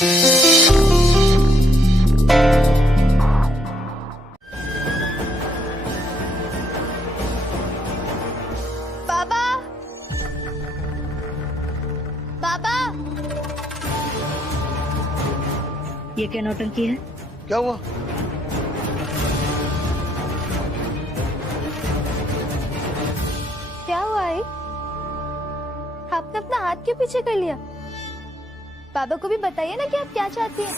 बाबा, बाबा, ये क्या नौटंकी है? क्या हुआ? क्या हुआ है? आपने अपना हाथ क्यों पीछे कर लिया? बाबा को भी बताइए ना कि आप क्या चाहती हैं।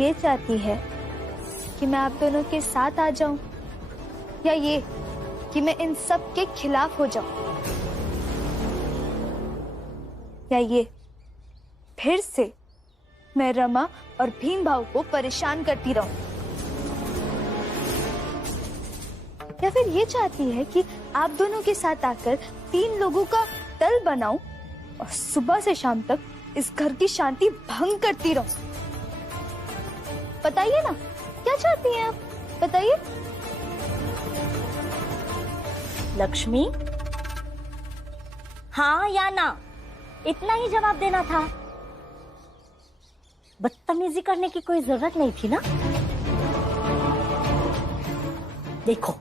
ये चाहती है कि मैं आप दोनों के साथ आ जाऊं, या ये कि मैं इन सब के खिलाफ हो जाऊं, या ये फिर से मैं रमा और भीम भाव को परेशान करती रहूं, या फिर ये चाहती है कि आप दोनों के साथ आकर 3 लोगों का दल बनाऊं और सुबह से शाम तक इस घर की शांति भंग करती रहूं। बताइए ना, क्या चाहती हैं आप? बताइए। लक्ष्मी, हाँ या ना, इतना ही जवाब देना था। बदतमीजी करने की कोई जरूरत नहीं थी ना। देखो,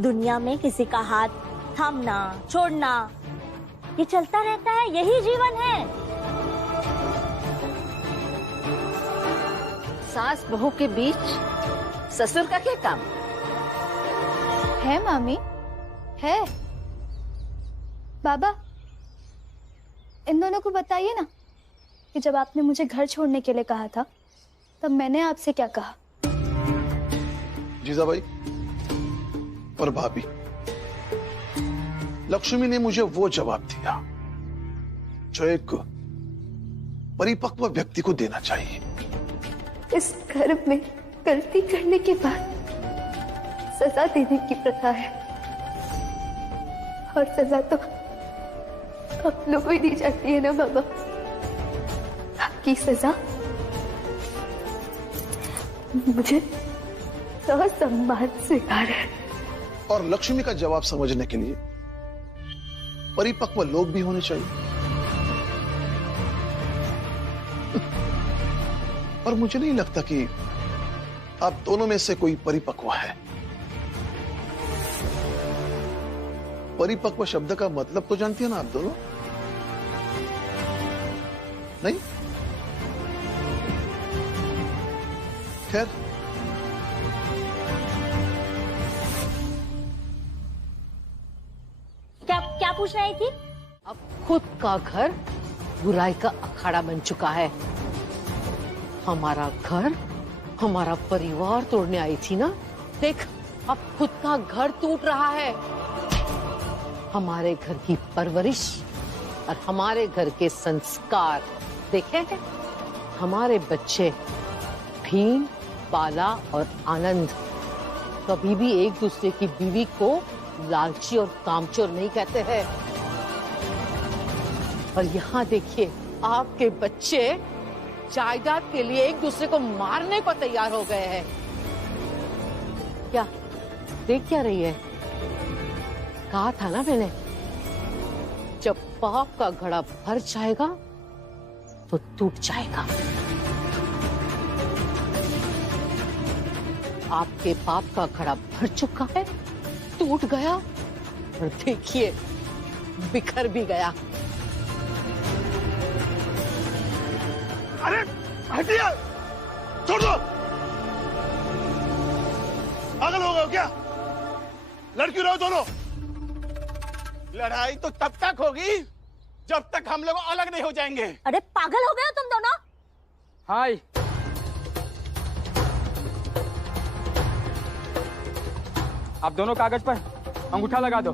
दुनिया में किसी का हाथ थामना छोड़ना ये चलता रहता है, यही जीवन है। सास बहू के बीच ससुर का क्या काम है? मामी है। बाबा, इन दोनों को बताइए ना कि जब आपने मुझे घर छोड़ने के लिए कहा था तब मैंने आपसे क्या कहा। जीजाबाई और भाभी, लक्ष्मी ने मुझे वो जवाब दिया जो एक परिपक्व व्यक्ति को देना चाहिए। इस घर में गलती करने के बाद सजा देने की प्रथा है, और सजा तो आप लोगों को ही दी जाती है ना बाबा। आपकी सजा मुझे ससम्मान स्वीकार है। और लक्ष्मी का जवाब समझने के लिए परिपक्व लोग भी होने चाहिए। और मुझे नहीं लगता कि आप दोनों में से कोई परिपक्व है। परिपक्व शब्द का मतलब तो जानती है ना आप दोनों? नहीं? खैर, क्या पूछ रही थी? अब खुद का घर बुराई का अखाड़ा बन चुका है। हमारा घर, हमारा परिवार तोड़ने आई थी ना, देख अब खुद का घर टूट रहा है। हमारे घर की परवरिश और हमारे घर के संस्कार देखे हैं। हमारे बच्चे भीम, बाला और आनंद कभी भी एक दूसरे की बीवी को लालची और कामचोर नहीं कहते हैं। और यहाँ देखिए, आपके बच्चे जायदाद के लिए एक दूसरे को मारने को तैयार हो गए हैं। क्या देख क्या रही है? कहा था ना मैंने, जब पाप का घड़ा भर जाएगा तो टूट जाएगा। आपके पाप का घड़ा भर चुका है, टूट गया, और देखिए बिखर भी गया। अरे हटिए, छोड़ दो। पागल हो गए क्या? लड़की रहो दोनों। लड़ाई तो तब तक होगी जब तक हम लोग अलग नहीं हो जाएंगे। अरे पागल हो गए हो तुम दोनों? हाय, आप दोनों कागज पर अंगूठा लगा दो।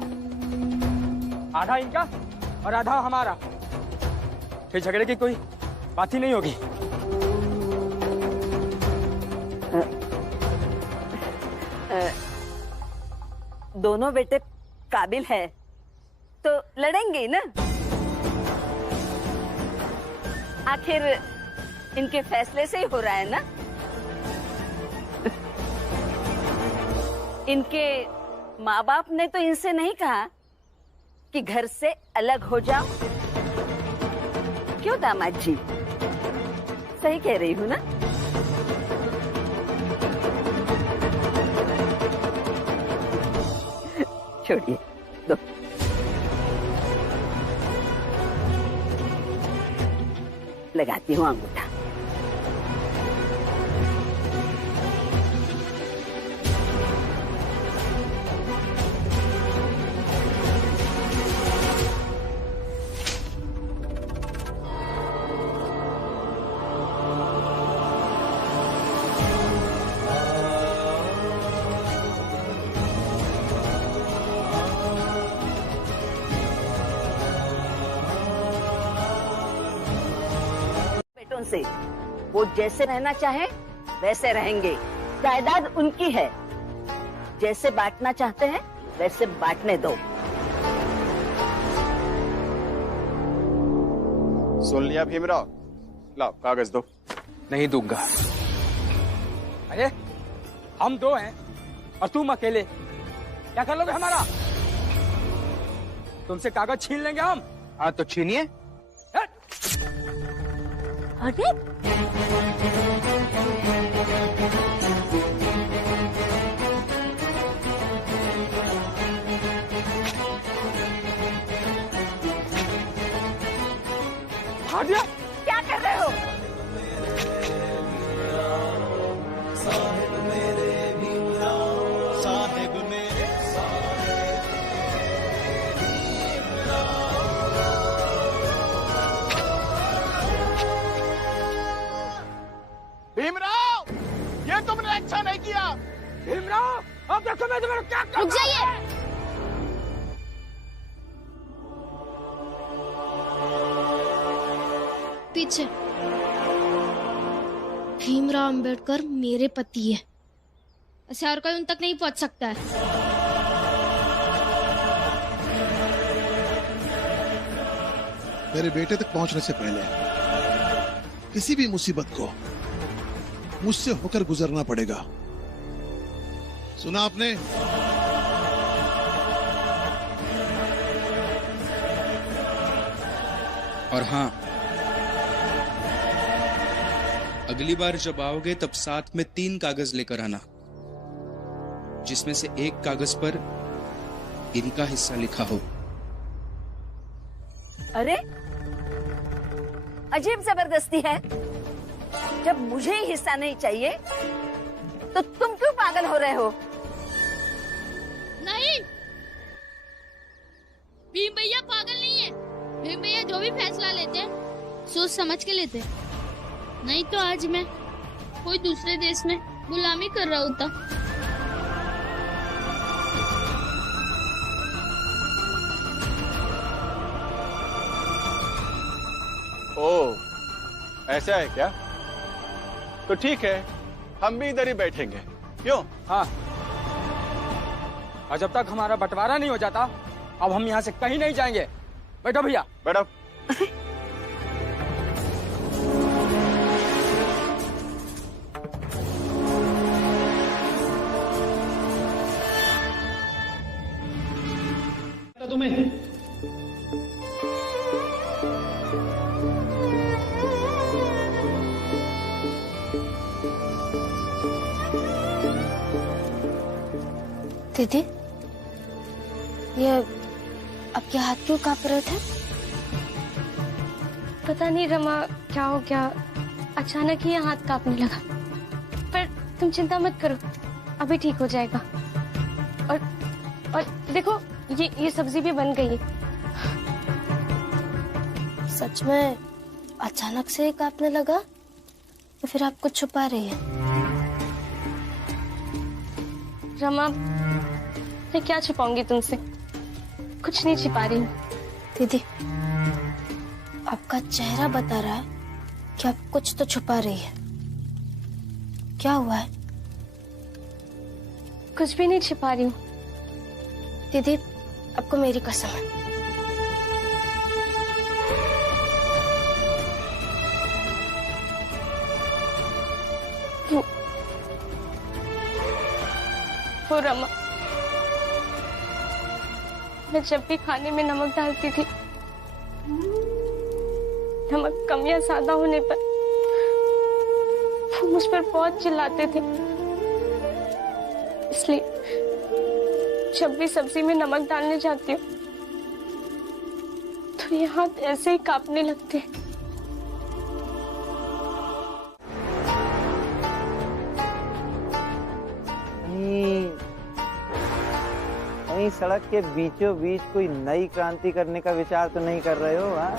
आधा इनका और आधा हमारा। फिर झगड़े की कोई बात ही नहीं होगी। दोनों बेटे काबिल है तो लड़ेंगे ही ना। आखिर इनके फैसले से ही हो रहा है ना। इनके माँ बाप ने तो इनसे नहीं कहा कि घर से अलग हो जाओ, क्यों दामाद जी, सही कह रही हूँ ना? छोड़िए, दो। लगाती हूँ अंगूठा। से वो जैसे रहना चाहे वैसे रहेंगे। जायदाद उनकी है, जैसे बांटना चाहते हैं वैसे बांटने दो। सुन लिया भीमराव, लाओ कागज दो। नहीं दूंगा। अरे हम दो हैं और तुम अकेले, क्या कर लोगे हमारा? तुमसे कागज छीन लेंगे हम। हाँ तो छीनिए। अरे भाग दिया। क्या कर रहे हो? भीमराव, ये तुमने अच्छा नहीं किया। भीमराव, अब देखो मैं तुम्हें क्या कर। रुक जाइए। पीछे। भीमराव अंबेडकर मेरे पति है, ऐसे और कोई उन तक नहीं पहुंच सकता है। मेरे बेटे तक पहुंचने से पहले किसी भी मुसीबत को मुझसे होकर गुजरना पड़ेगा। सुना आपने? और हाँ, अगली बार जब आओगे तब साथ में 3 कागज लेकर आना, जिसमें से एक कागज पर इनका हिस्सा लिखा हो। अरे अजीब जबरदस्ती है। जब मुझे ही हिस्सा नहीं चाहिए तो तुम क्यों पागल हो रहे हो? नहीं, भीम भैया पागल नहीं है। भीम भैया जो भी फैसला लेते हैं सोच समझ के लेते हैं, नहीं तो आज मैं कोई दूसरे देश में गुलामी कर रहा होता। ओह, ऐसा है क्या? तो ठीक है, हम भी इधर ही बैठेंगे। क्यों? हाँ, और जब तक हमारा बंटवारा नहीं हो जाता अब हम यहाँ से कहीं नहीं जाएंगे। बैठो भैया। बैठो। तुम्हें दीदी, ये आपके हाथ क्यों कांप रहे थे? पता नहीं रमा, क्या हो गया, अचानक ही ये हाथ कांपने लगा। पर तुम चिंता मत करो, अभी ठीक हो जाएगा। और देखो, ये सब्जी भी बन गई है। सच में अचानक से कांपने लगा तो फिर आप कुछ छुपा रही है? रमा, मैं क्या छुपाऊंगी तुमसे, कुछ नहीं छिपा रही हूँ। दीदी, आपका चेहरा बता रहा है कि आप कुछ तो छुपा रही है। क्या हुआ है? कुछ भी नहीं छिपा रही हूँ दीदी, आपको मेरी कसम है। वो रमा, मैं जब भी खाने में नमक डालती थी नमक कम या ज्यादा होने पर वो मुझ पर बहुत चिल्लाते थे। इसलिए जब भी सब्जी में नमक डालने जाती हूँ तो ये हाथ ऐसे ही कांपने लगते हैं। कहीं सड़क के बीचों बीच कोई नई क्रांति करने का विचार तो नहीं कर रहे हो? हाँ,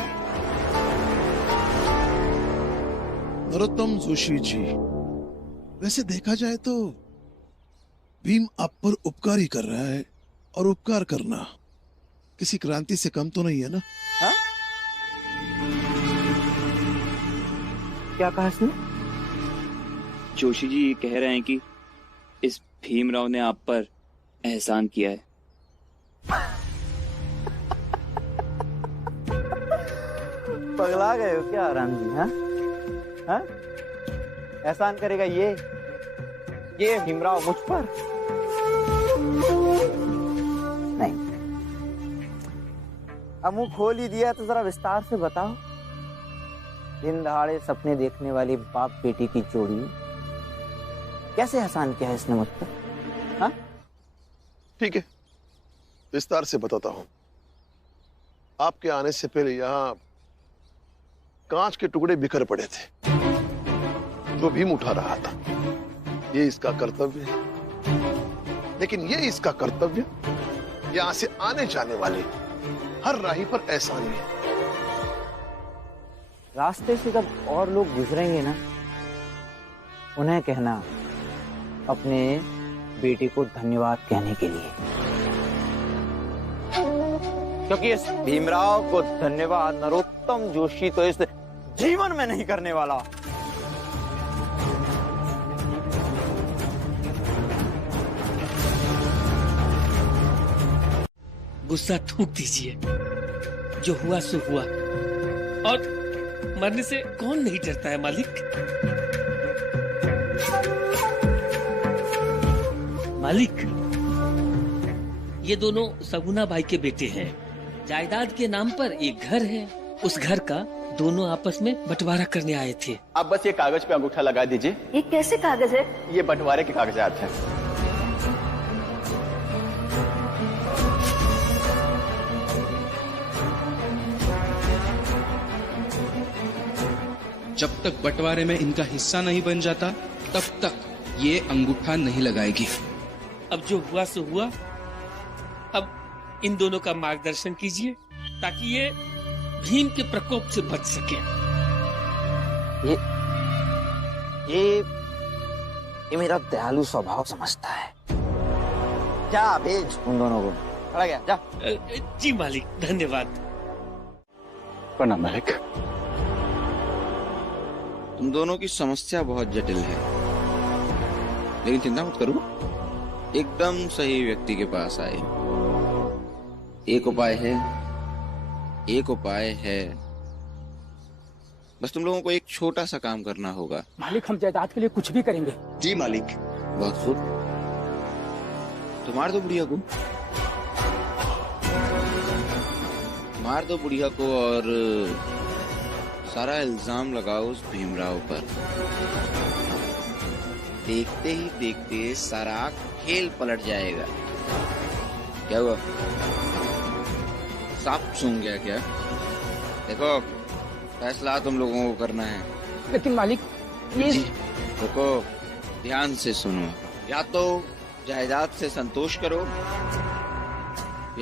नरोत्तम जोशी जी, वैसे देखा जाए तो भीम आप पर उपकार ही कर रहा है, और उपकार करना किसी क्रांति से कम तो नहीं है ना? हाँ? क्या कहा इसने? जोशी जी ये कह रहे हैं कि इस भीमराव ने आप पर एहसान किया है। पगला गए हो क्या राम जी? हाँ हाँ, एहसान करेगा ये भीमराव मुझ पर? नहीं, अब मुंह खोल ही दिया तो जरा विस्तार से बताओ। दिन दहाड़े सपने देखने वाली बाप बेटी की जोड़ी कैसे एहसान किया है इसने मुझ पर? हाँ, ठीक है, विस्तार से बताता हूं। आपके आने से पहले यहां कांच के टुकड़े बिखर पड़े थे जो भीम उठा रहा था। ये इसका कर्तव्य है, लेकिन ये इसका कर्तव्य यहां से आने जाने वाले हर राही पर एहसान है। रास्ते से जब और लोग गुजरेंगे ना, उन्हें कहना अपने बेटे को धन्यवाद कहने के लिए, क्योंकि इस भीमराव को धन्यवाद नरोत्तम जोशी तो इस जीवन में नहीं करने वाला। गुस्सा थूक दीजिए, जो हुआ सो हुआ, और मरने से कौन नहीं डरता है मालिक। मालिक, ये दोनों सगुना भाई के बेटे हैं। जायदाद के नाम पर एक घर है, उस घर का दोनों आपस में बंटवारा करने आए थे। आप बस ये कागज पे अंगूठा लगा दीजिए। ये कैसे कागज है? ये बंटवारे के कागजात हैं। जब तक बंटवारे में इनका हिस्सा नहीं बन जाता तब तक ये अंगूठा नहीं लगाएगी। अब जो हुआ सो हुआ, अब इन दोनों का मार्गदर्शन कीजिए ताकि ये भीम के प्रकोप से बच सके। ये मेरा दयालु स्वभाव समझता है। जा भेज उन दोनों को। खड़ा गया, जा। जी मालिक, धन्यवाद। प्रणाम मालिक। तुम दोनों की समस्या बहुत जटिल है, लेकिन चिंता मत करो, एकदम सही व्यक्ति के पास आए। एक उपाय है, बस तुम लोगों को एक छोटा सा काम करना होगा। मालिक, हम जायदाद के लिए कुछ भी करेंगे। जी मालिक। बहुत खूब, तो मार दो बुढ़िया को, मार दो बुढ़िया को और सारा इल्जाम लगाओ उस भीमराव पर। देखते ही देखते सारा खेल पलट जाएगा। क्या हुआ, सांप सूंघ गया क्या? देखो, फैसला तुम लोगों को करना है। लेकिन मालिक, ये देखो, ध्यान से सुनो। या तो जायदाद से संतोष करो,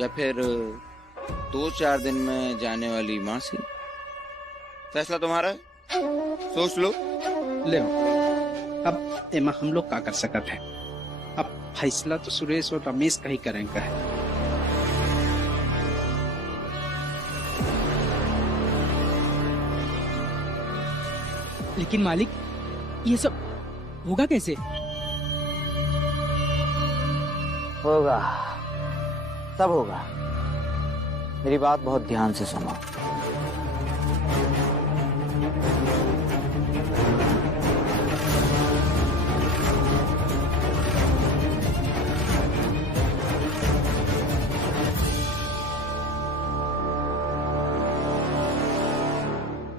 या फिर 2-4 दिन में जाने वाली माँ से। फैसला तुम्हारा है, सोच लो। ले अब एमा हम लोग का कर सकते हैं। अब फैसला तो सुरेश और रमेश का ही करेंगे। लेकिन मालिक, ये सब होगा कैसे? होगा, सब होगा। मेरी बात बहुत ध्यान से सुनो।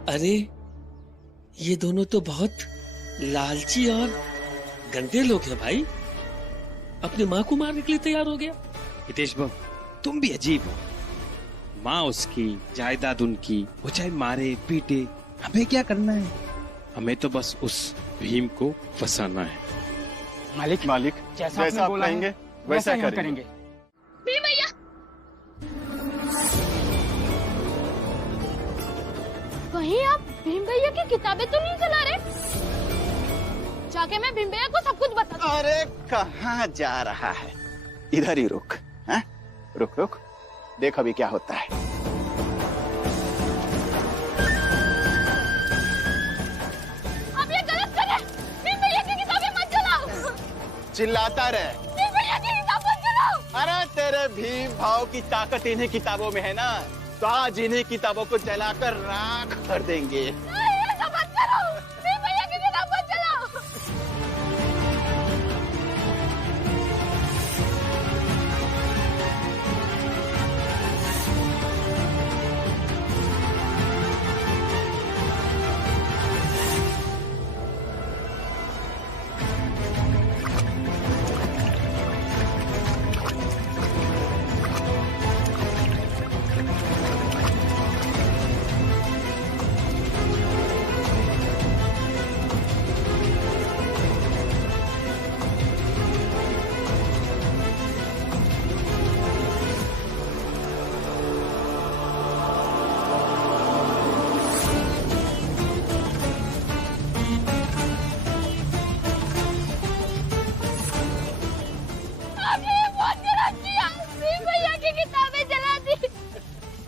अरे ये दोनों तो बहुत लालची और गंदे लोग हैं भाई। अपनी माँ को मारने के लिए तैयार हो गया। हितेश बाबू, तुम भी अजीब हो। माँ उसकी, जायदाद उनकी, वो चाहे मारे पीटे, हमें क्या करना है? हमें तो बस उस भीम को फंसाना है। मालिक मालिक जैसा जैसा आप कहेंगे वैसा ही हम करेंगे। भीम भैया, कहीं आप भीम भैया की किताबें तो नहीं चला रहे? जाके मैं भीम भैया को सब कुछ बता। अरे कहाँ जा रहा है? इधर ही रुक। हाँ? रुक रुक, देख अभी क्या होता है। आप ये गलत कर रहे हैं। भीम भैया की किताबें मत जलाओ। चिल्लाता रहे। भीम भैया की किताब मत जलाओ। अरे तेरे भीम भाव की ताकत इन्हीं किताबों में है ना, तो आज इन्हीं किताबों को जलाकर राख कर देंगे। नहीं, ऐसा मत करो। भीम भैया की किताब मत जलाओ।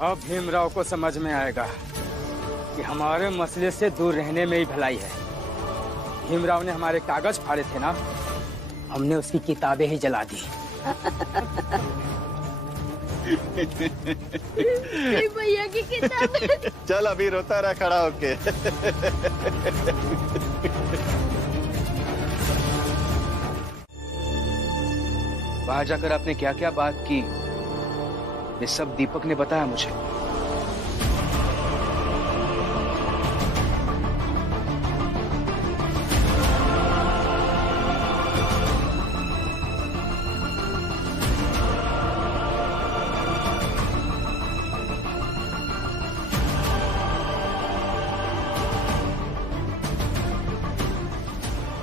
अब भीमराव को समझ में आएगा कि हमारे मसले से दूर रहने में ही भलाई है। भीमराव ने हमारे कागज फाड़े थे ना, हमने उसकी किताबें ही जला दी। भैया की किताबें। चल अभी रोता रहा खड़ा होके। वहां जाकर आपने क्या क्या बात की, ये सब दीपक ने बताया मुझे।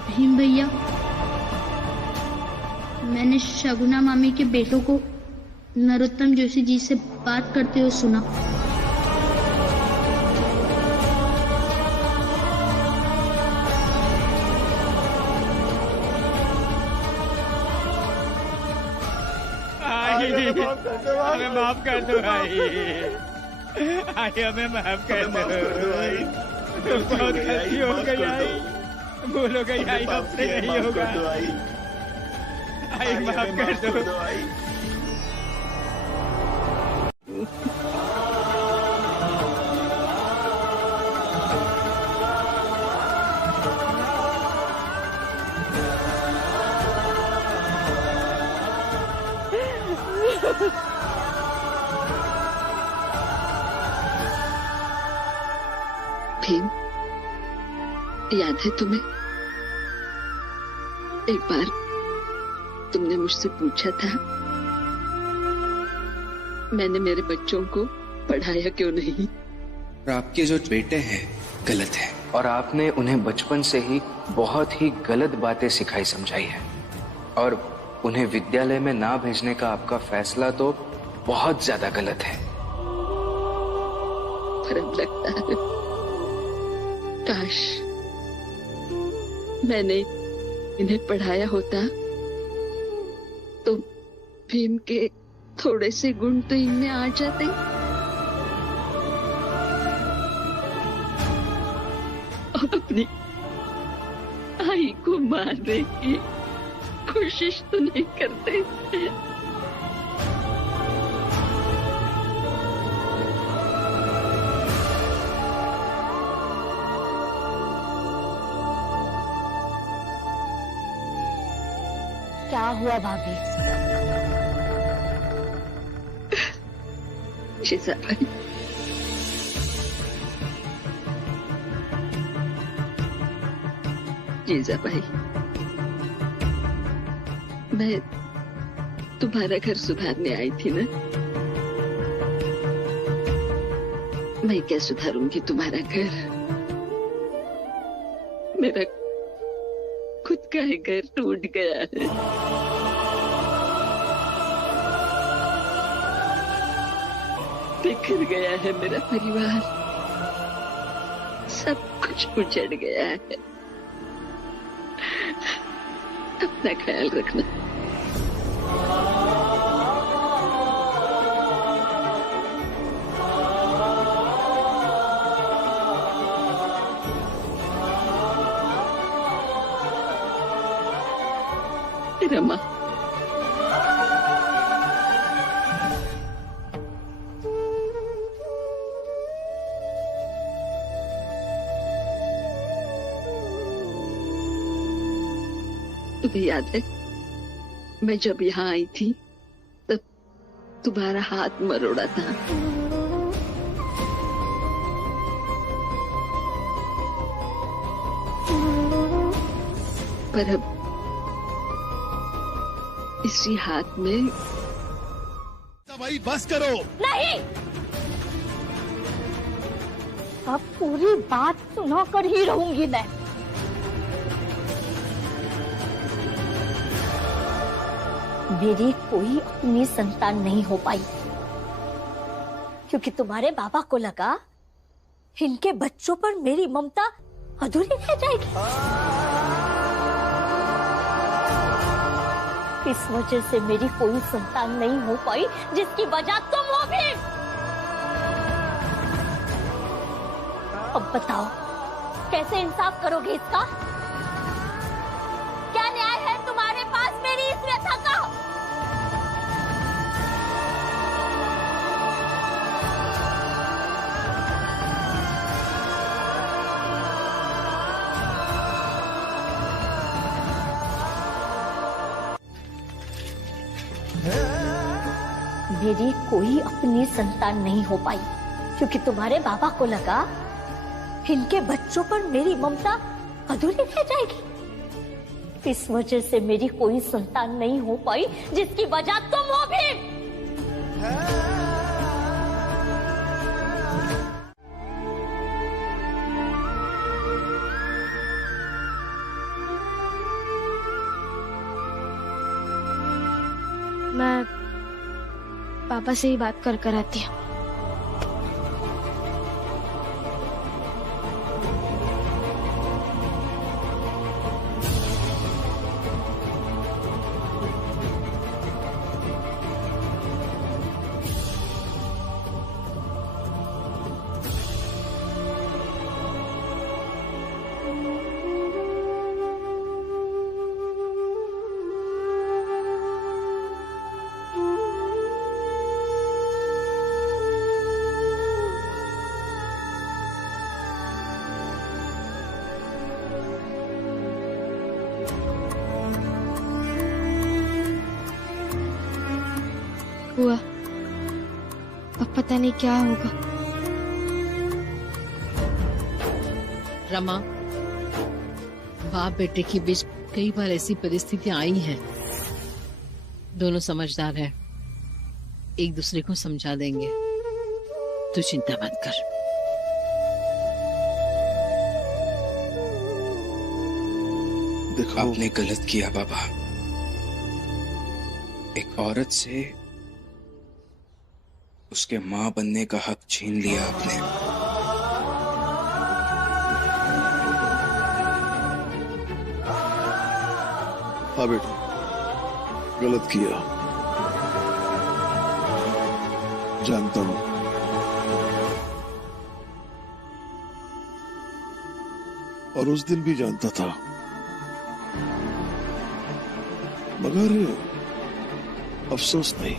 भीम भैया, मैंने शगुना मामी के बेटों को नरोत्तम जोशी जी से बात करते हुए सुना। हमें माफ कर दो भाई, हमें माफ कर दो भाई। बहुत गलती हो गई आई, बोलो गई आई, हमसे नहीं होगा। आई माफ कर दो। भीम, याद है तुम्हें? एक बार तुमने मुझसे पूछा था मैंने मेरे बच्चों को पढ़ाया क्यों नहीं। और आपके जो बेटे हैं गलत है, और आपने उन्हें बचपन से ही बहुत ही गलत बातें सिखाई समझाई है, और उन्हें विद्यालय में ना भेजने का आपका फैसला तो बहुत ज्यादा गलत है। पर अब लगता है काश मैंने इन्हें पढ़ाया होता तो भीम के थोड़े से गुण तो इनमें आ जाते। अपनी आई को मारने की कोशिश तो नहीं करते। क्या हुआ भाभी? जीजा भाई, मैं तुम्हारा घर सुधारने आई थी ना। मैं क्या सुधारूंगी तुम्हारा घर? मेरा खुद का ही घर टूट गया है। बिखर गया है मेरा परिवार, सब कुछ उजड़ गया है। अपना ख्याल रखना। रमा, तुम्हें याद है मैं जब यहाँ आई थी तब तुम्हारा हाथ मरोड़ा था। पर अब इसी हाथ में। भाई बस करो। नहीं, अब पूरी बात सुना कर ही रहूंगी मैं। मेरी कोई अपनी संतान नहीं हो पाई क्योंकि तुम्हारे बाबा को लगा इनके बच्चों पर मेरी ममता अधूरी रह जाएगी। इस वजह से मेरी कोई संतान नहीं हो पाई जिसकी वजह तुम हो भी। अब बताओ कैसे इंसाफ करोगे इसका? क्या न्याय है तुम्हारे पास मेरी इस व्यथा का? मेरी कोई अपनी संतान नहीं हो पाई क्योंकि तुम्हारे बाबा को लगा इनके बच्चों पर मेरी ममता अधूरी रह जाएगी। इस वजह से मेरी कोई संतान नहीं हो पाई जिसकी वजह तुम हो भी। मैं पापा से ही बात कर आती हूँ। हुआ, अब पता नहीं क्या होगा। रमा, बाप बेटे के बीच कई बार ऐसी परिस्थितियां आई हैं। दोनों समझदार हैं, एक दूसरे को समझा देंगे। तू चिंता मत कर। आपने गलत किया बाबा। एक औरत से उसके मां बनने का हक छीन लिया आपने। हाँ बेटा, गलत किया, जानता हूं। और उस दिन भी जानता था, मगर अफसोस नहीं।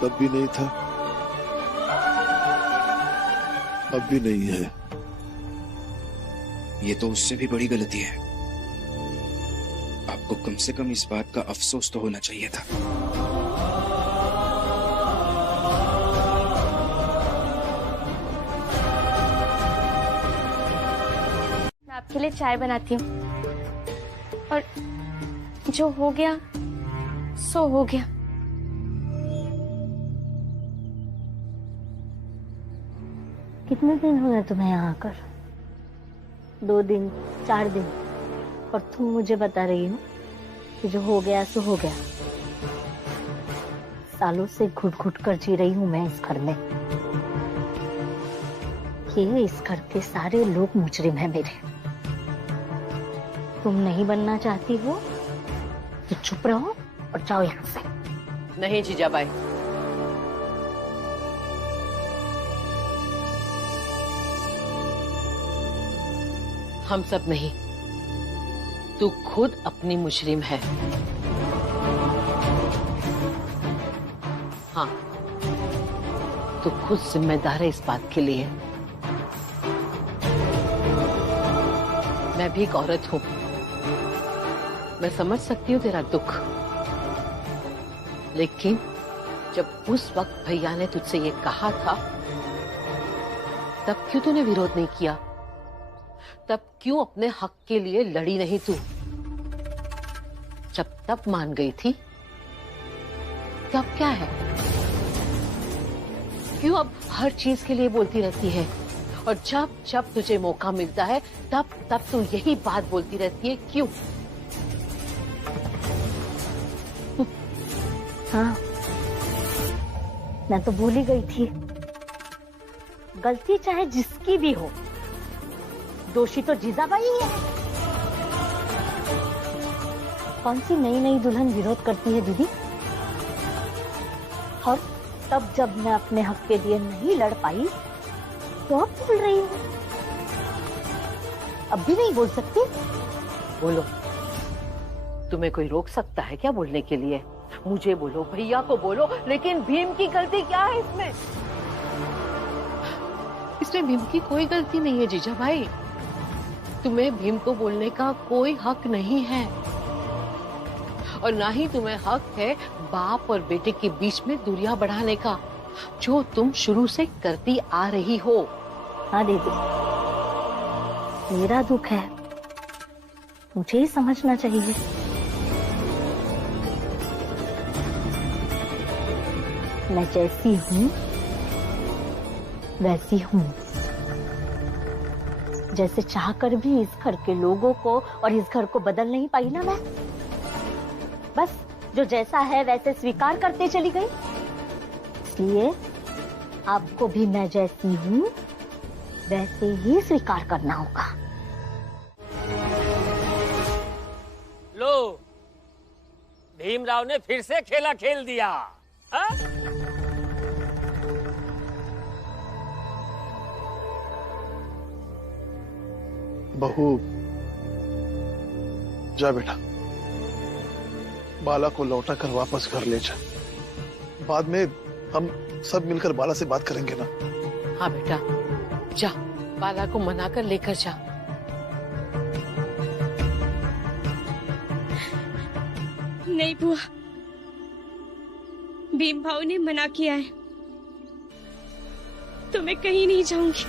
तब भी नहीं था, अब भी नहीं है। ये तो उससे भी बड़ी गलती है। आपको कम से कम इस बात का अफसोस तो होना चाहिए था। आपके लिए चाय बनाती हूँ। और जो हो गया सो हो गया। कितने दिन हुए तुम्हें यहाँ आकर? 2 दिन, 4 दिन, और तुम मुझे बता रही हो कि जो हो गया सो हो गया। सालों से घुट घुट कर जी रही हूँ मैं इस घर में। ये इस घर के सारे लोग मुजरिम हैं मेरे। तुम नहीं बनना चाहती हो तो चुप रहो और जाओ यहाँ से। नहीं जीजाबाई, हम सब नहीं, तू खुद अपनी मुजरिम है। हाँ, तू खुद जिम्मेदार है इस बात के लिए। मैं भी एक औरत हूं, मैं समझ सकती हूँ तेरा दुख, लेकिन जब उस वक्त भैया ने तुझसे ये कहा था, तब क्यों तूने विरोध नहीं किया? तब क्यों अपने हक के लिए लड़ी नहीं तू? जब तब मान गई थी, तब क्या है? क्यों अब हर चीज के लिए बोलती रहती है? और जब जब तुझे मौका मिलता है, तब तब तू यही बात बोलती रहती है, क्यों? हाँ, मैं तो भूल ही गई थी। गलती चाहे जिसकी भी हो, दोषी तो जीजाबाई है। कौन सी नई नई दुल्हन विरोध करती है दीदी? और तब जब मैं अपने हक के लिए नहीं लड़ पाई तो अब बोल रही हूँ। अब भी नहीं बोल सकती? बोलो, तुम्हें कोई रोक सकता है क्या बोलने के लिए? मुझे बोलो, भैया को बोलो, लेकिन भीम की गलती क्या है इसमें? इसमें भीम की कोई गलती नहीं है जीजा भाई। तुम्हें भीम को बोलने का कोई हक नहीं है, और ना ही तुम्हें हक है बाप और बेटे के बीच में दूरियां बढ़ाने का, जो तुम शुरू से करती आ रही हो। हाँ दीदी, मेरा दुख है, मुझे ही समझना चाहिए। मैं जैसी हूँ वैसी हूँ, जैसे चाहकर भी इस घर के लोगों को और इस घर को बदल नहीं पाई ना मैं। बस जो जैसा है वैसे स्वीकार करते चली गई। इसलिए आपको भी मैं जैसी हूँ वैसे ही स्वीकार करना होगा। लो, भीमराव ने फिर से खेला खेल दिया। हा? बहू, जा बेटा, बाला को लौटा कर वापस घर ले जा। बाद में हम सब मिलकर बाला से बात करेंगे ना। हाँ बेटा, जा, बाला को मना कर लेकर जा। नहीं बुआ, भीम भाव ने मना किया है, तो मैं कहीं नहीं जाऊंगी।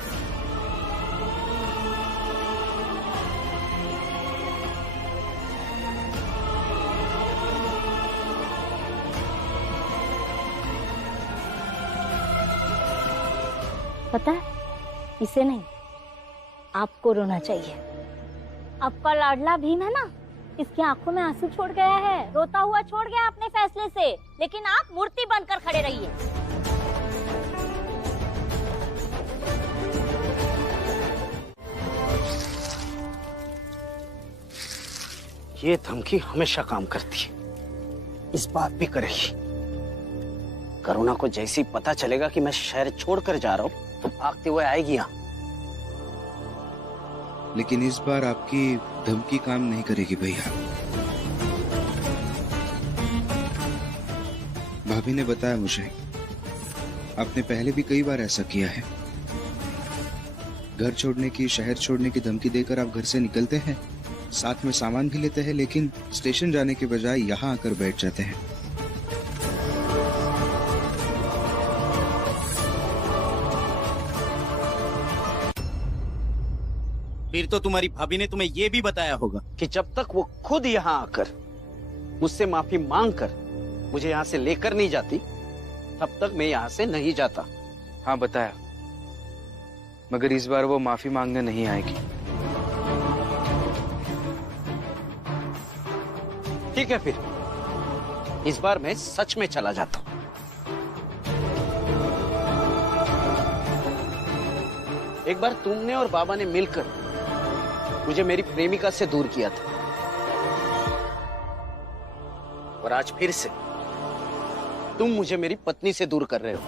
पता है, इसे नहीं, आपको रोना चाहिए। आपका लाडला भीम है ना, इसकी आंखों में आंसू छोड़ गया है, रोता हुआ छोड़ गया अपने फैसले से, लेकिन आप मूर्ति बनकर खड़े रहिए। ये धमकी हमेशा काम करती है, इस बात भी करेगी। करुणा को जैसे ही पता चलेगा कि मैं शहर छोड़कर जा रहा हूँ, तो भागते हुए आएगी यहाँ। लेकिन इस बार आपकी धमकी काम नहीं करेगी भैया। भाभी ने बताया मुझे, आपने पहले भी कई बार ऐसा किया है। घर छोड़ने की, शहर छोड़ने की धमकी देकर आप घर से निकलते हैं, साथ में सामान भी लेते हैं, लेकिन स्टेशन जाने के बजाय यहाँ आकर बैठ जाते हैं। फिर तो तुम्हारी भाभी ने तुम्हें ये भी बताया होगा कि जब तक वो खुद यहाँ आकर मुझसे माफी मांग कर मुझे यहाँ से लेकर नहीं जाती, तब तक मैं यहाँ से नहीं जाता। हाँ बताया, मगर इस बार वो माफी मांगने नहीं आएगी। ठीक है, फिर इस बार मैं सच में चला जाता हूँ। एक बार तुमने और बाबा ने मिलकर मुझे मेरी प्रेमिका से दूर किया था, और आज फिर से तुम मुझे मेरी पत्नी से दूर कर रहे हो।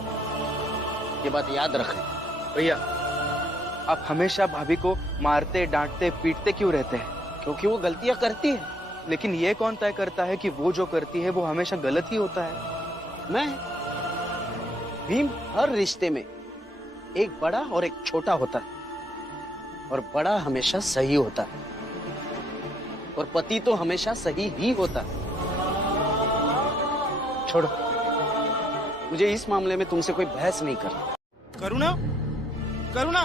ये बात याद रखना। भैया, आप हमेशा भाभी को मारते, डांटते, पीटते क्यों रहते हैं? क्योंकि वो गलतियां करती है। लेकिन ये कौन तय करता है कि वो जो करती है वो हमेशा गलत ही होता है? मैं भीम, हर रिश्ते में एक बड़ा और एक छोटा होता है, और बड़ा हमेशा सही होता है, और पति तो हमेशा सही ही होता है। छोड़ो, मुझे इस मामले में तुमसे कोई बहस नहीं करना। करुणा, करुणा,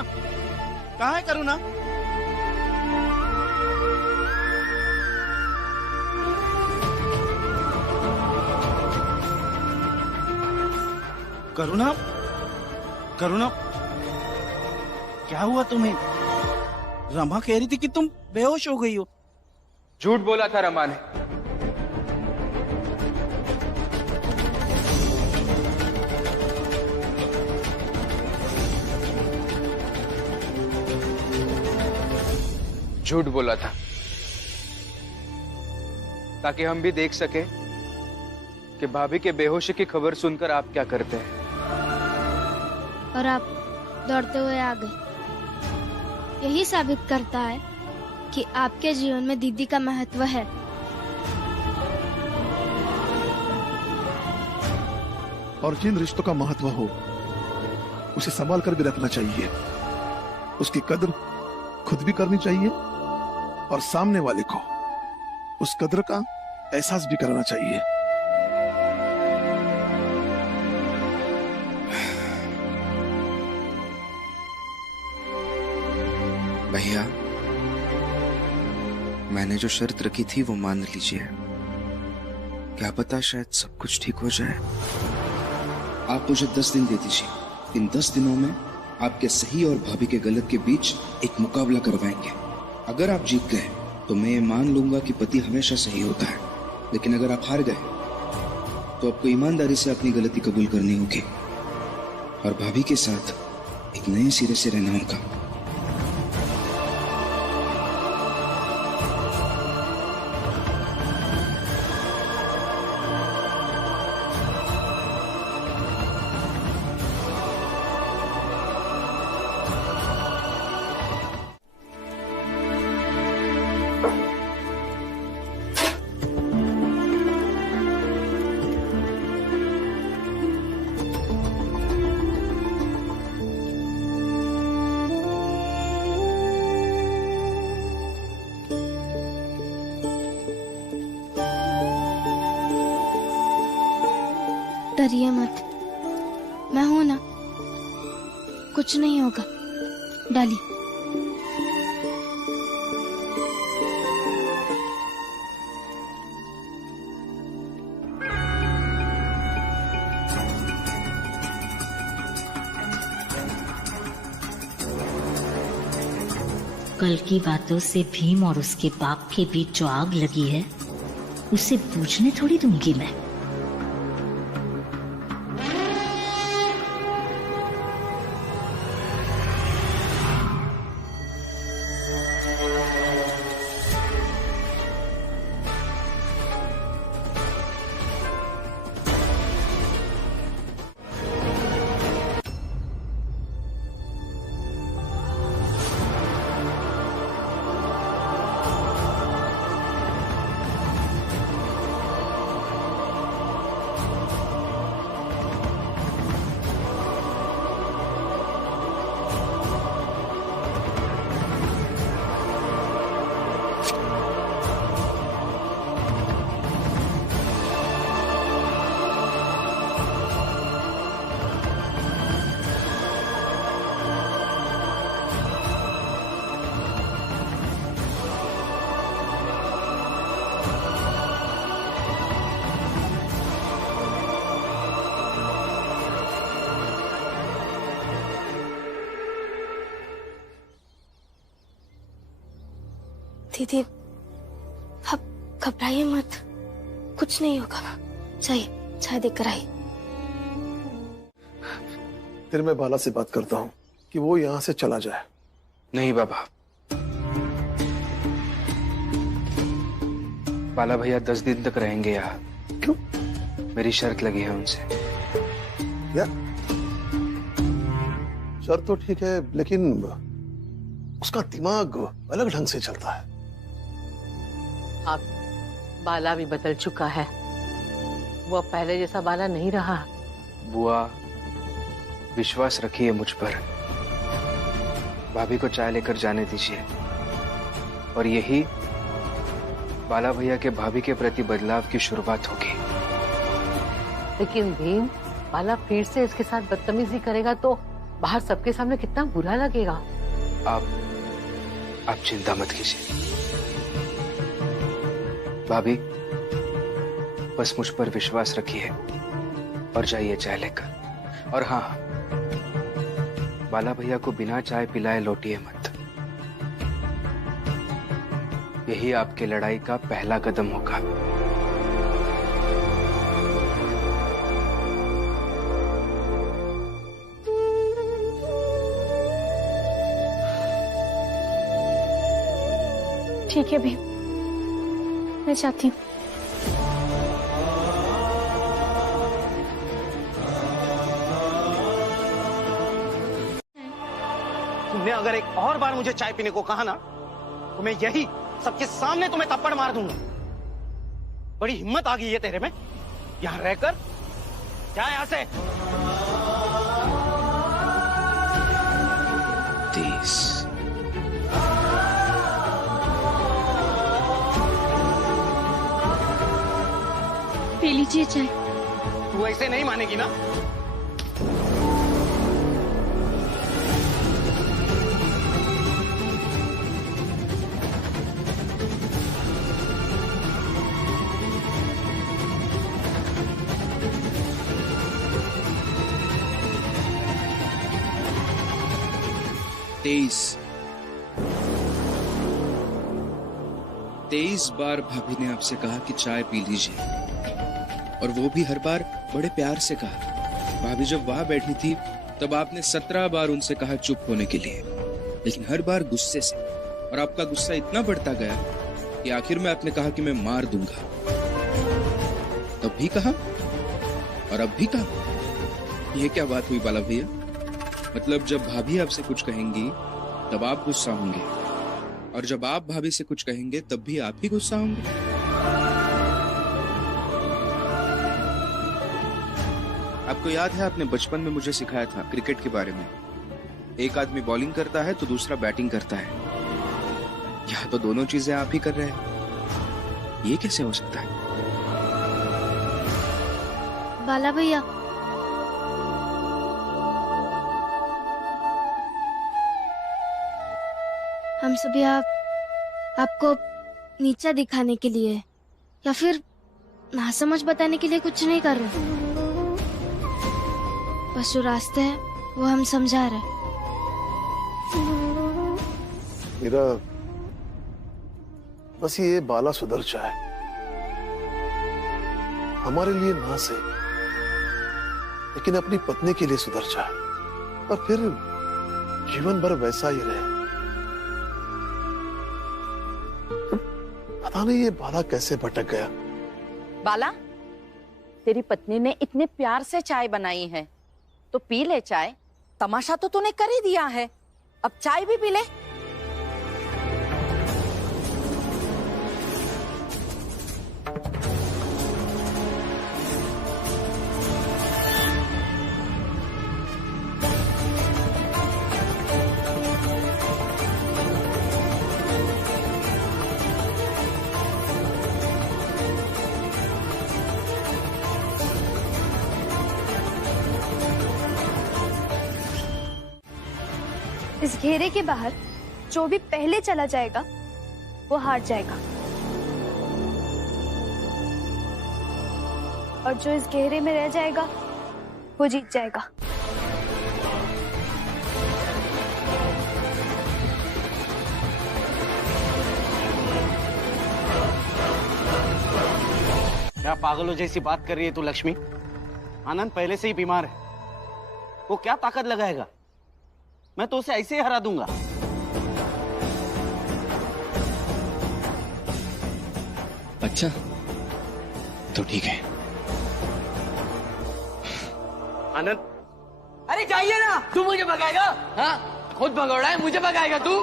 कहाँ है करुणा? करुणा, करुणा, क्या हुआ तुम्हें? रमा कह रही थी कि तुम बेहोश हो गई हो। झूठ बोला था रमा ने। झूठ बोला था ताकि हम भी देख सके कि भाभी के बेहोशी की खबर सुनकर आप क्या करते हैं। और आप दौड़ते हुए आ गए। यही साबित करता है कि आपके जीवन में दीदी का महत्व है। और जिन रिश्तों का महत्व हो उसे संभाल कर भी रखना चाहिए। उसकी कद्र खुद भी करनी चाहिए और सामने वाले को उस कद्र का एहसास भी कराना चाहिए। भैया, मैंने जो शर्त रखी थी वो मान लीजिए। क्या पता शायद सब कुछ ठीक हो जाए। आप मुझे 10 दिन दे दीजिए। इन 10 दिनों में आपके सही और भाभी के गलत के बीच एक मुकाबला करवाएंगे। अगर आप जीत गए तो मैं मान लूंगा कि पति हमेशा सही होता है, लेकिन अगर आप हार गए तो आपको ईमानदारी से अपनी गलती कबूल करनी होगी और भाभी के साथ एक नए सिरे से रहना होगा। डरिए मत, मैं हूं ना, कुछ नहीं होगा। डालिए। कल की बातों से भीम और उसके बाप के बीच जो आग लगी है उसे बुझने थोड़ी दूंगी मैं। दीदी अब घबराइए मत, कुछ नहीं होगा। चाहिए चाय देकर आई। फिर मैं बाला से बात करता हूँ कि वो यहाँ से चला जाए। नहीं बाबा, बाला भैया 10 दिन तक रहेंगे यहाँ। क्यों? मेरी शर्त लगी है उनसे। या शर्त तो ठीक है, लेकिन उसका दिमाग अलग ढंग से चलता है। अब बाला भी बदल चुका है, वो अब पहले जैसा बाला नहीं रहा। बुआ, विश्वास रखिए मुझ पर। भाभी को चाय लेकर जाने दीजिए, और यही बाला भैया के भाभी के प्रति बदलाव की शुरुआत होगी। लेकिन भीम, बाला फिर से इसके साथ बदतमीजी करेगा तो बाहर सबके सामने कितना बुरा लगेगा। आप चिंता मत कीजिए भाभी, बस मुझ पर विश्वास रखिए और जाइए चाय लेकर। और हाँ, बाला भैया को बिना चाय पिलाए लौटिए मत। यही आपके लड़ाई का पहला कदम होगा। ठीक है भीम, मैं जाती हूँ। तुमने अगर एक और बार मुझे चाय पीने को कहा ना, तो मैं यही सबके सामने तुम्हें थप्पड़ मार दूंगा। बड़ी हिम्मत आ गई है तेरे में, यहां रहकर। जा यहां से। 30। पी लीजिए चाय। तू ऐसे नहीं मानेगी ना। तेईस बार भाभी ने आपसे कहा कि चाय पी लीजिए, और वो भी हर बार बड़े प्यार से कहा। भाभी जब वहां बैठी थी तब आपने 17 बार उनसे कहा चुप होने के लिए, लेकिन हर बार गुस्से से। और आपका गुस्सा इतना बढ़ता गया कि आखिर में आपने कहा कि मैं मार दूंगा। तब भी कहा और अब भी कहा। ये क्या बात हुई बाला भैया? मतलब जब भाभी आपसे कुछ कहेंगी तब आप गुस्सा होंगे, और जब आप भाभी से कुछ कहेंगे तब भी आप ही गुस्सा होंगे। आपको याद है आपने बचपन में मुझे सिखाया था क्रिकेट के बारे में, एक आदमी बॉलिंग करता है तो दूसरा बैटिंग करता है। यहाँ तो दोनों चीजें आप ही कर रहे हैं, ये कैसे हो सकता है? बाला भैया, हम सभी आपको नीचा दिखाने के लिए या फिर नासमझ बताने के लिए कुछ नहीं कर रहे, बस जो रास्ते हैं वो हम समझा रहे। मेरा बस ये बाला सुधर जाए, हमारे लिए ना से, लेकिन अपनी पत्नी के लिए सुधर जाए, और फिर जीवन भर वैसा ही रहे। पता नहीं ये बाला कैसे भटक गया। बाला, तेरी पत्नी ने इतने प्यार से चाय बनाई है तो पी ले चाय। तमाशा तो तूने कर ही दिया है, अब चाय भी पी ले। इस घेरे के बाहर जो भी पहले चला जाएगा वो हार जाएगा, और जो इस घेरे में रह जाएगा वो जीत जाएगा। क्या पागलों जैसी बात कर रही है तू लक्ष्मी? आनंद पहले से ही बीमार है, वो क्या ताकत लगाएगा? मैं तो उसे ऐसे ही हरा दूंगा। अच्छा तो ठीक है। आनंद, अरे जाइए ना, तू मुझे भगाएगा? हाँ, खुद भगोड़ा है, मुझे भगाएगा तू?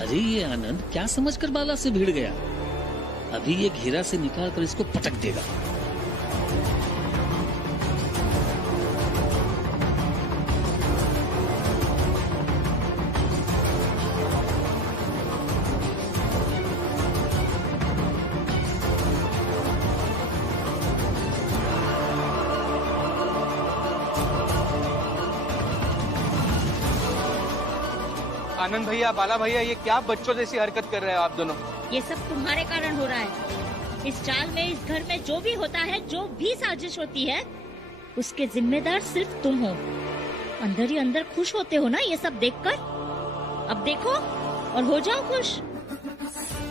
अरे ये आनंद क्या समझकर बाला से भिड़ गया? अभी ये घेरा से निकाल कर इसको पटक देगा। आनंद भैया, बाला भैया, ये क्या बच्चों जैसी हरकत कर रहे हो आप दोनों? ये सब तुम्हारे कारण हो रहा है। इस चाल में, इस घर में जो भी होता है, जो भी साजिश होती है, उसके जिम्मेदार सिर्फ तुम हो। अंदर ही अंदर खुश होते हो ना ये सब देखकर? अब देखो और हो जाओ खुश।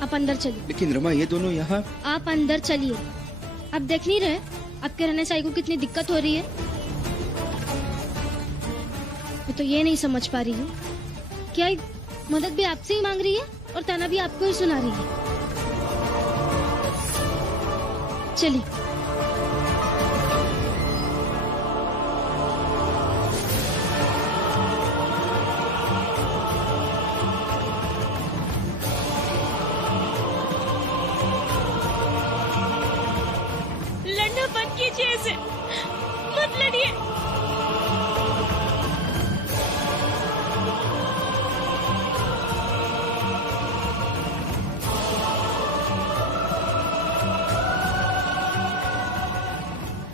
आप अंदर चलिए। लेकिन रमा, ये दोनों यहाँ। आप अंदर चलिए। आप देख नहीं रहे आपके रहने साई को कितनी दिक्कत हो रही है? मैं तो ये नहीं समझ पा रही हूँ, क्या मदद भी आपसे ही मांग रही है और ताना भी आपको ही सुना रही है? चलिए। लड़ना बंद कीजिए, इसे मत लड़िए।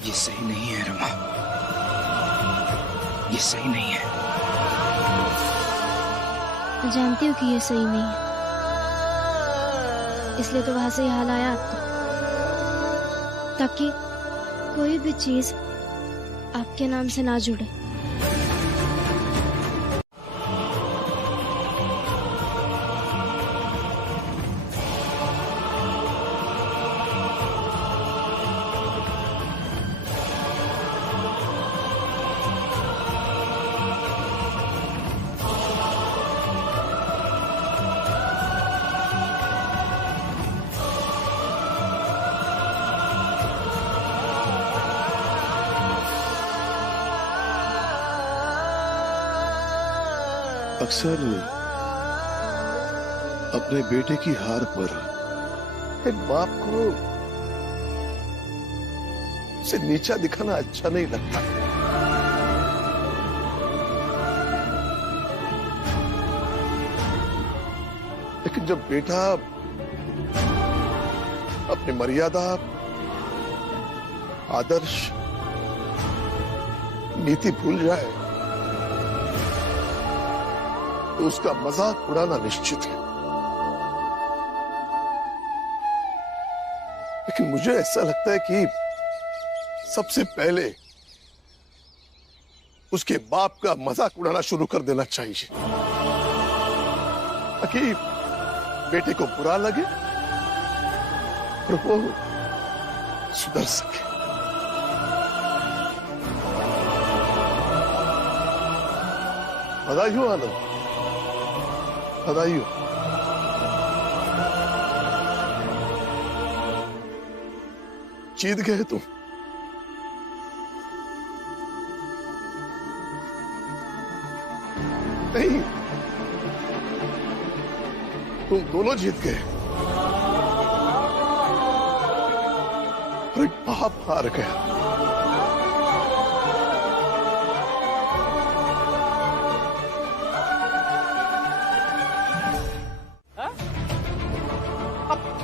ये सही नहीं है रमा, ये सही नहीं है। मैं जानती हूँ कि ये सही नहीं है, इसलिए तो वहां से हाल आया आपको, ताकि कोई भी चीज आपके नाम से ना जुड़े। अक्सर अपने बेटे की हार पर एक बाप को उसे नीचा दिखाना अच्छा नहीं लगता। लेकिन जब बेटा अपनी मर्यादा, आदर्श, नीति भूल जाए तो उसका मजाक उड़ाना निश्चित है। लेकिन मुझे ऐसा लगता है कि सबसे पहले उसके बाप का मजाक उड़ाना शुरू कर देना चाहिए, ताकि बेटे को बुरा लगे और वो सुधर सके। बधाई हो आनंद, बधाई हो। जीत गए तुम। नहीं, तुम दोनों जीत गए और एक बाप हार गया।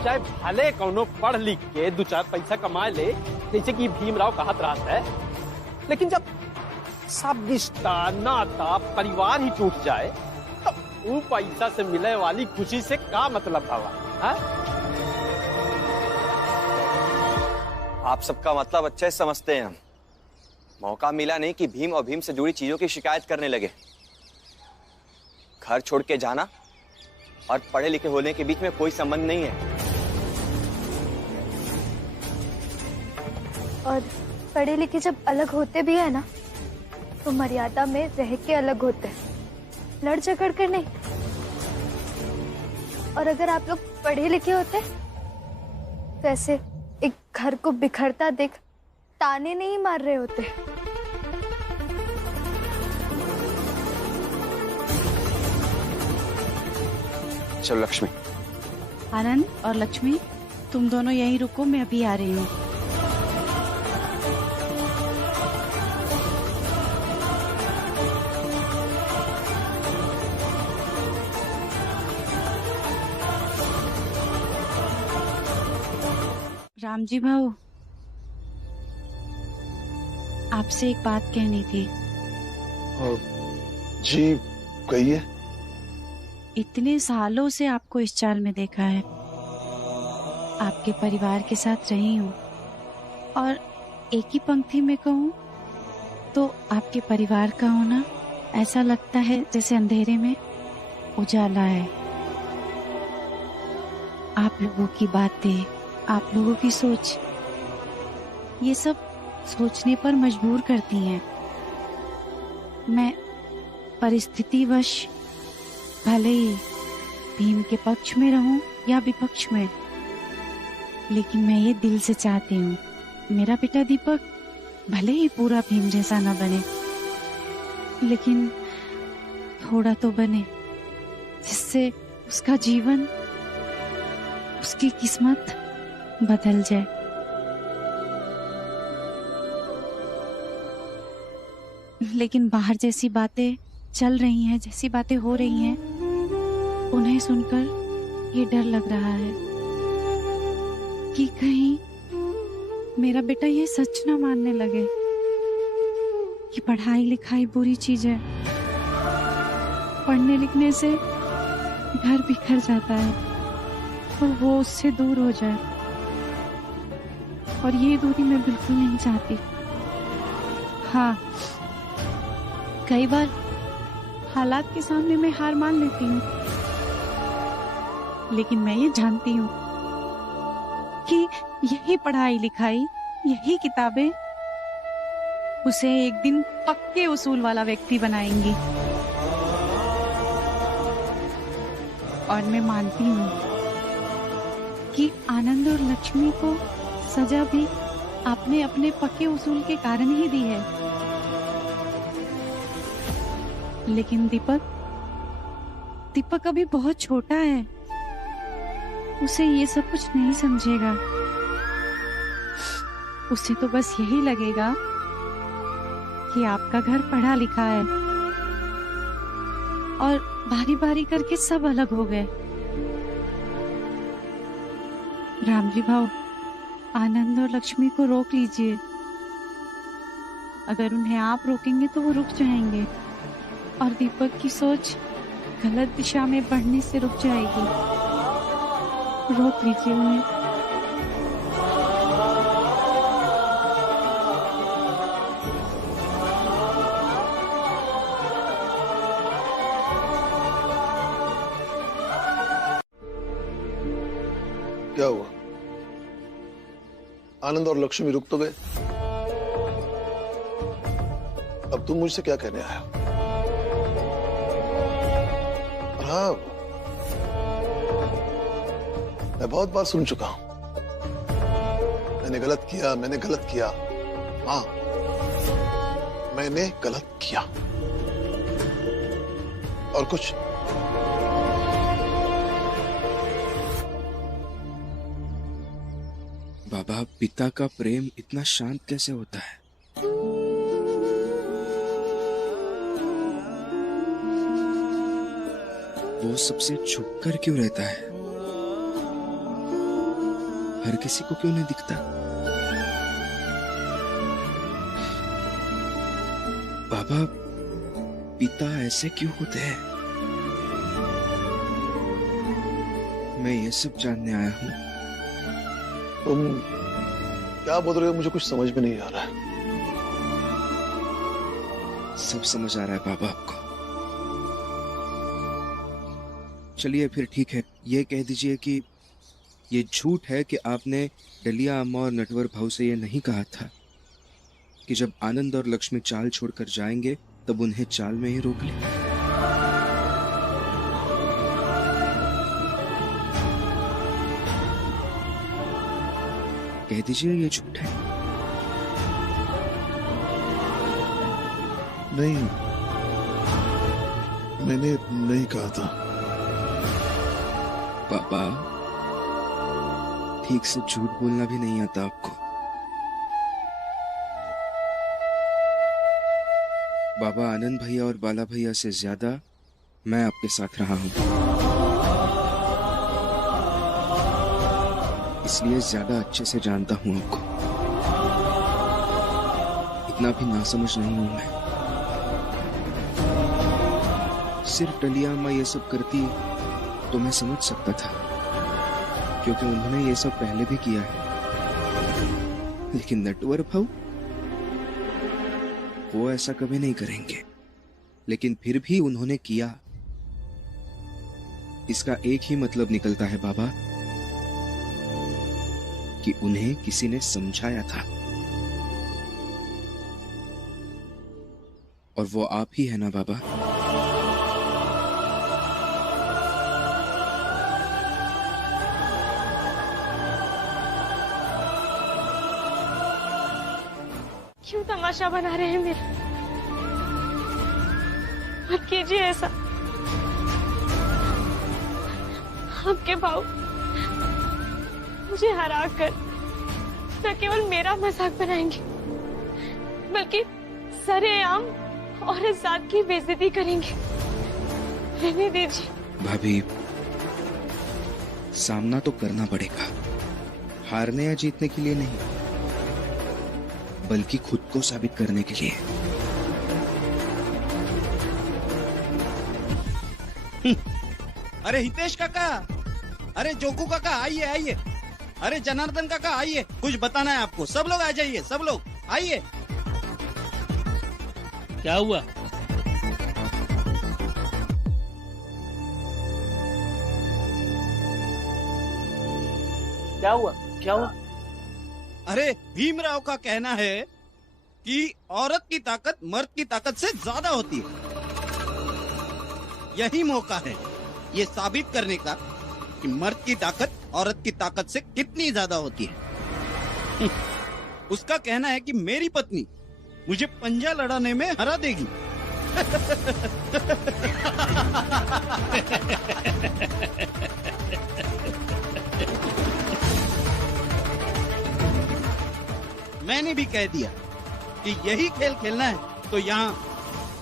चाहे भले कौनो पढ़ लिख के 2-4 पैसा कमा ले, जैसे कि भीमराव कहत रहा है, लेकिन जब सब रिश्ता नाता परिवार ही टूट जाए तो वो पैसा से मिले वाली खुशी से क्या मतलब भावा? हाँ? आप सबका मतलब अच्छे से समझते हैं हम। मौका मिला नहीं कि भीम और भीम से जुड़ी चीजों की शिकायत करने लगे। घर छोड़ के जाना और पढ़े लिखे होने के बीच में कोई संबंध नहीं है। और पढ़े लिखे जब अलग होते भी है ना, तो मर्यादा में रह के अलग होते हैं, लड़ झगड़ कर नहीं। और अगर आप लोग पढ़े लिखे होते तो ऐसे एक घर को बिखरता देख ताने नहीं मार रहे होते। चलो लक्ष्मी। आनंद और लक्ष्मी, तुम दोनों यहीं रुको, मैं अभी आ रही हूँ। रामजी भाऊ, आपसे एक बात कहनी थी। जी कहिए। इतने सालों से आपको इस चाल में देखा है, आपके परिवार के साथ रही हूँ, और एक ही पंक्ति में कहूँ तो आपके परिवार का होना ऐसा लगता है जैसे अंधेरे में उजाला है। आप लोगों की बातें, आप लोगों की सोच, ये सब सोचने पर मजबूर करती हैं। मैं परिस्थितिवश भले ही भीम के पक्ष में रहूं या विपक्ष में, लेकिन मैं ये दिल से चाहती हूँ मेरा बेटा दीपक भले ही पूरा भीम जैसा न बने, लेकिन थोड़ा तो बने, जिससे उसका जीवन, उसकी किस्मत बदल जाए। लेकिन बाहर जैसी बातें चल रही हैं, जैसी बातें हो रही हैं, उन्हें सुनकर ये डर लग रहा है कि कहीं मेरा बेटा ये सच ना मानने लगे कि पढ़ाई लिखाई बुरी चीज है, पढ़ने लिखने से घर बिखर जाता है और वो उससे दूर हो जाए। और ये दूरी मैं बिल्कुल नहीं चाहती। हाँ, कई बार हालात के सामने मैं हार मान लेती हूँ, लेकिन मैं ये जानती हूँ कि यही पढ़ाई लिखाई, यही किताबें उसे एक दिन पक्के उसूल वाला व्यक्ति बनाएंगी। और मैं मानती हूँ कि आनंद और लक्ष्मी को सजा भी आपने अपने पक्के उसूल के कारण ही दी है, लेकिन दीपक अभी बहुत छोटा है, उसे ये सब कुछ नहीं समझेगा। उसे तो बस यही लगेगा कि आपका घर पढ़ा लिखा है और बारी बारी करके सब अलग हो गए। रामजी भाऊ, आनंद और लक्ष्मी को रोक लीजिए। अगर उन्हें आप रोकेंगे तो वो रुक जाएंगे और दीपक की सोच गलत दिशा में बढ़ने से रुक जाएगी। रोक लीजिए उन्हें। क्या हुआ? आनंद और लक्ष्मी रुक तो गए, अब तुम मुझसे क्या कहने आया? हाँ, मैं बहुत बार सुन चुका हूं, मैंने गलत किया, मैंने गलत किया। हाँ, मैंने गलत किया और कुछ। बाबा, पिता का प्रेम इतना शांत कैसे होता है? वो सबसे छुप कर क्यों रहता है? हर किसी को क्यों नहीं दिखता? बाबा, पिता ऐसे क्यों होते हैं? मैं ये सब जानने आया हूँ। तुम क्या बोल रहे हो? मुझे कुछ समझ में नहीं आ रहा है। सब समझ आ रहा है बाबा आपको। चलिए फिर ठीक है, ये कह दीजिए कि ये झूठ है कि आपने डलिया अम्मा और नटवर भाऊ से ये नहीं कहा था कि जब आनंद और लक्ष्मी चाल छोड़कर जाएंगे तब उन्हें चाल में ही रोक ले। कह दीजिए ये झूठ है। नहीं, मैंने नहीं कहा था। पापा, ठीक से झूठ बोलना भी नहीं आता आपको। बाबा, आनंद भैया और बाला भैया से ज्यादा मैं आपके साथ रहा हूं, इसलिए ज्यादा अच्छे से जानता हूं आपको। इतना भी नासमझ नहीं हूं मैं। सिर्फ डलिया अम्मा ये सब करती तो मैं समझ सकता था, क्योंकि उन्होंने ये सब पहले भी किया है। लेकिन नटवर भाऊ, वो ऐसा कभी नहीं करेंगे। लेकिन फिर भी उन्होंने किया। इसका एक ही मतलब निकलता है बाबा, कि उन्हें किसी ने समझाया था, और वो आप ही है ना बाबा? क्यों तमाशा बना रहे हैं मेरा? मत कीजिए ऐसा। आपके भाऊ मुझे हरा कर न केवल मेरा मजाक बनाएंगे, बल्कि सरेआम और इस जात की बेइज्जती करेंगे। रहने दीजिए। भाभी, सामना तो करना पड़ेगा, हारने या जीतने के लिए नहीं, बल्कि खुद को साबित करने के लिए। अरे हितेश काका, अरे जोकू काका, आइए आइए। अरे जनार्दन काका, आइए, कुछ बताना है आपको। सब लोग आ जाइए, सब लोग आइए। क्या हुआ? क्या हुआ? क्या हुआ? अरे भीमराव का कहना है कि औरत की ताकत मर्द की ताकत से ज्यादा होती है। यही मौका है ये साबित करने का कि मर्द की ताकत औरत की ताकत से कितनी ज्यादा होती है। उसका कहना है कि मेरी पत्नी मुझे पंजा लड़ाने में हरा देगी। मैंने भी कह दिया कि यही खेल खेलना है तो यहाँ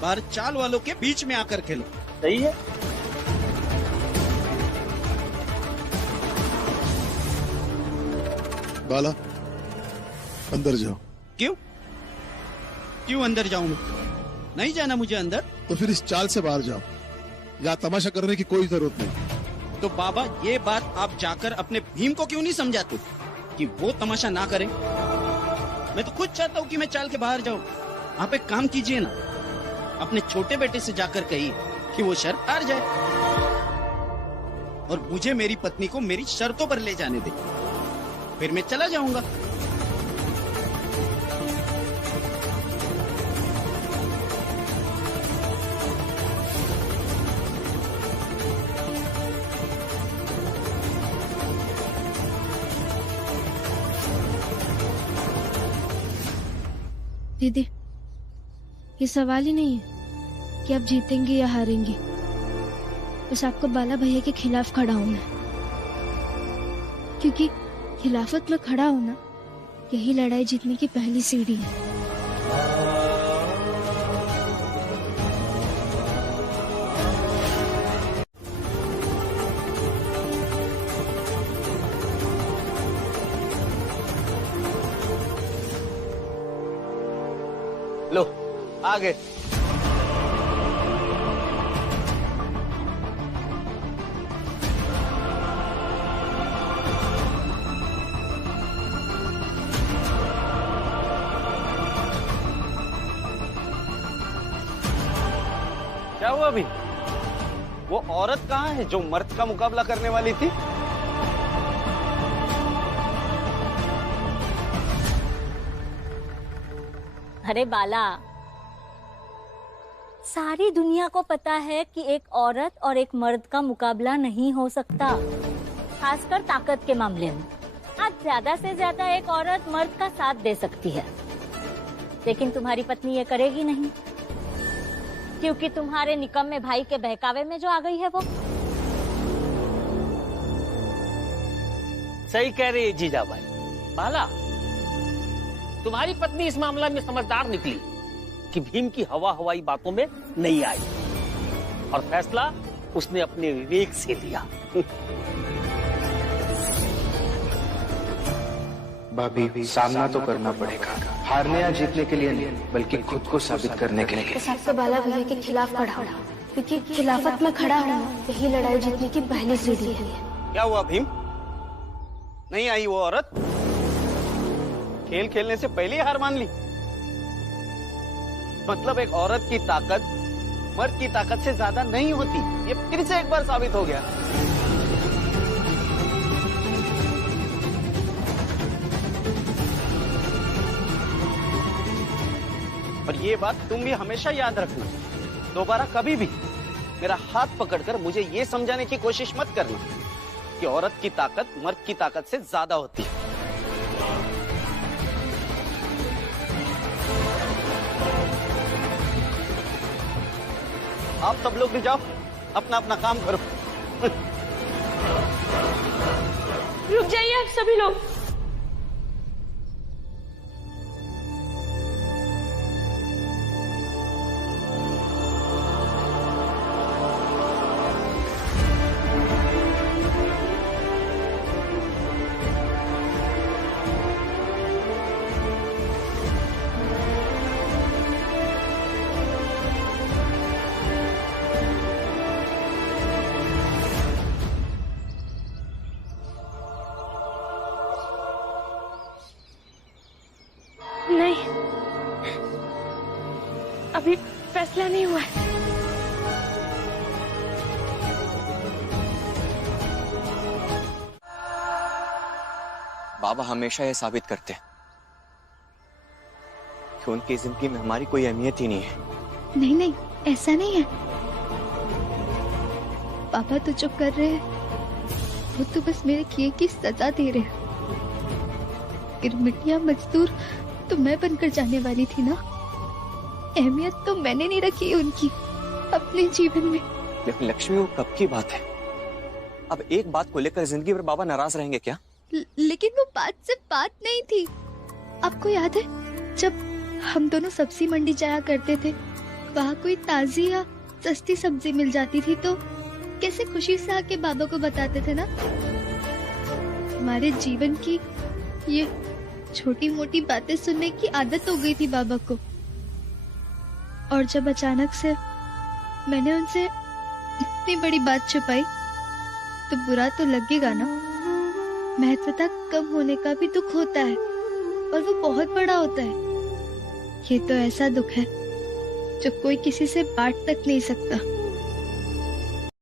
बाहर चाल वालों के बीच में आकर खेलो। सही है। बाला, अंदर जाओ। क्यों? क्यों अंदर जाऊं मैं? नहीं जाना मुझे अंदर। तो फिर इस चाल से बाहर जाओ। यहाँ तमाशा करने की कोई जरूरत नहीं। तो बाबा, ये बात आप जाकर अपने भीम को क्यों नहीं समझाते कि वो तमाशा ना करे? मैं तो खुद चाहता हूँ कि मैं चाल के बाहर जाऊँ। आप एक काम कीजिए ना, अपने छोटे बेटे से जाकर कहिए कि वो शर्त हार जाए और मुझे मेरी पत्नी को मेरी शर्तों पर ले जाने दे, फिर मैं चला जाऊंगा। दीदी, ये सवाल ही नहीं है कि आप जीतेंगे या हारेंगे, बस आपको बाला भैया के खिलाफ खड़ा होना है, क्योंकि खिलाफत में खड़ा होना यही लड़ाई जीतने की पहली सीढ़ी है। आगे। क्या हुआ अभी? वो औरत कहाँ है जो मर्द का मुकाबला करने वाली थी? अरे बाला, सारी दुनिया को पता है कि एक औरत और एक मर्द का मुकाबला नहीं हो सकता, खासकर ताकत के मामले में। आज ज्यादा से ज्यादा एक औरत मर्द का साथ दे सकती है, लेकिन तुम्हारी पत्नी ये करेगी नहीं, क्योंकि तुम्हारे निकम्मे भाई के बहकावे में जो आ गई है वो। सही कह रही है जीजाबाई। बाला, तुम्हारी पत्नी इस मामले में समझदार निकली कि भीम की हवा हवाई बातों में नहीं आई और फैसला उसने अपने विवेक से लिया। भाभी, सामना तो करना पड़ेगा, हारने या जीतने के लिए नहीं, बल्कि खुद को साबित करने के लिए। सबसे बाला भैया के खिलाफ खड़ा हो, क्योंकि खिलाफत में खड़ा होना यही लड़ाई जीतने की पहली सीढ़ी है। क्या हुआ भीम? नहीं आई वो औरत? खेल खेलने से पहले ही हार मान ली? मतलब एक औरत की ताकत मर्द की ताकत से ज्यादा नहीं होती, ये फिर से एक बार साबित हो गया। और ये बात तुम भी हमेशा याद रखना, दोबारा कभी भी मेरा हाथ पकड़कर मुझे ये समझाने की कोशिश मत करना कि औरत की ताकत मर्द की ताकत से ज्यादा होती है। आप सब लोग भी जाओ, अपना अपना काम करो। रुक जाइए आप सभी लोग। नहीं, अभी फैसला नहीं हुआ है। बाबा हमेशा ये साबित करते हैं कि उनकी जिंदगी में हमारी कोई अहमियत ही नहीं है। नहीं नहीं, ऐसा नहीं है पापा, तो चुप कर रहे हैं। वो तो बस मेरे किए की सजा दे रहे हैं। गिरमिटिया मजदूर तो मैं बनकर जाने वाली थी ना, अहमियत तो मैंने नहीं रखी उनकी अपने जीवन में। लेकिन लक्ष्मी, वो कब की बात है? अब एक बात को लेकर जिंदगी भर बाबा नाराज रहेंगे क्या? लेकिन वो बात सिर्फ बात नहीं थी। आपको याद है जब हम दोनों सब्जी मंडी जाया करते थे, वहाँ कोई ताजी या सस्ती सब्जी मिल जाती थी तो कैसे खुशी से आके बाबा को बताते थे ना। हमारे जीवन की ये छोटी मोटी बातें सुनने की आदत हो गई थी बाबा को, और जब अचानक से मैंने उनसे इतनी बड़ी बात छुपाई तो बुरा तो लगेगा ना। महत्वता कम होने का भी दुख होता है, और वो बहुत बड़ा होता है। ये तो ऐसा दुख है जो कोई किसी से बांट तक नहीं सकता।